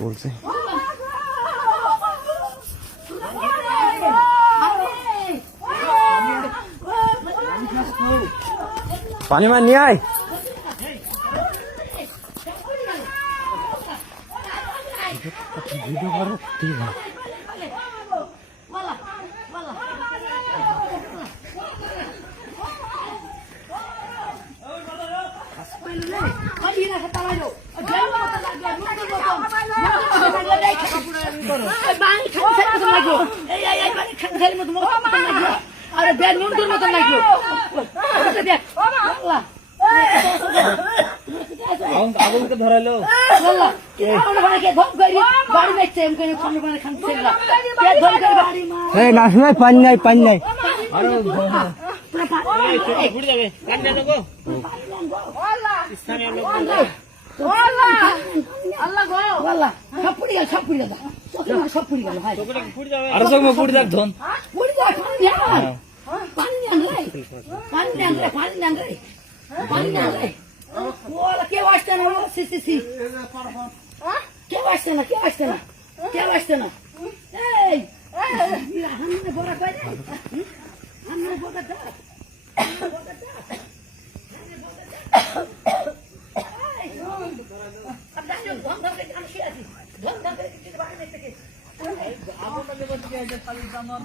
বলছে পানি মান নিয়ে আয়। আগুনকে ধরালো নাচ নাই পানি নাই পানি নাই কেউ আসছে না কেউ আসছে না কেউ আসছে না কেউ আসছে না এই বড় কয় ধম ধম